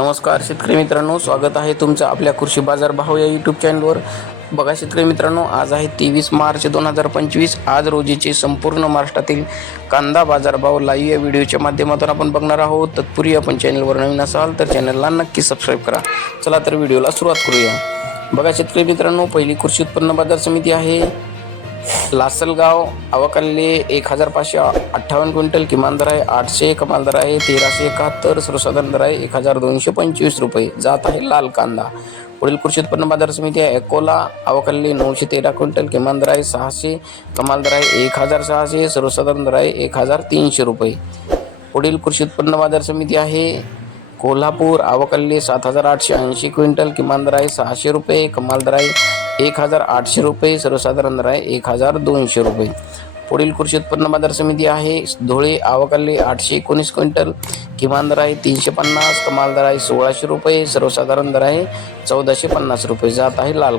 नमस्कार शेतकरी मित्रांनो. स्वागत आहे तुमचं आपल्या कृषी बाजार भाव या यूट्यूब चॅनलवर बघा शेतकरी मित्रांनो आज आहे तेवीस मार्च दोन हजार पंचवीस. आज रोजीचे संपूर्ण महाराष्ट्रातील कांदा बाजारभाव लाईव्ह या व्हिडिओच्या माध्यमातून आपण बघणार आहोत. तत्पूर्वी आपण चॅनलवर नवीन असाल तर चॅनलला नक्की सबस्क्राईब करा. चला तर व्हिडिओला सुरुवात करूया. बघा शेतकरी मित्रांनो पहिली कृषी उत्पन्न बाजार समिती आहे. लासलगाव अवकाल्ले एक हजार पाचशे अठ्ठावन्न क्विंटल किमान दर आहे आठशे कमाल दर आहे तेराशे एकाहत्तर सर्वसाधारण दर आहे एक हजार दोनशे पंचवीस रुपये. जात आहे लाल कांदा. पुढील कृषी उत्पन्न बाजार समिती आहे अकोला अवकाल्ले नऊशे तेरा क्विंटल किमान दर आहे सहाशे कमाल दर आहे एक हजार सहाशे सर्वसाधारण दर आहे एक हजार तीनशे रुपये. पुढील कृषी उत्पन्न बाजार समिती आहे कोल्हापूर अवकल्ली सात हजार आठशे ऐंशी क्विंटल किमान दर आहे सहाशे रुपये कमाल दर आहे एक हजार आठशे रुपये सर्वसाधारण दर आहे एक हजार दोनशे रुपये. पुढील कृषी उत्पन्न बाजार समिती आहे धुळे आवकल्ली आठशे एकोणीस क्विंटल किमान दर आहे तीनशे पन्नास कमाल दर आहे सोळाशे रुपये सर्वसाधारण दर आहे चौदाशे पन्नास रुपये. जात आहे लाल का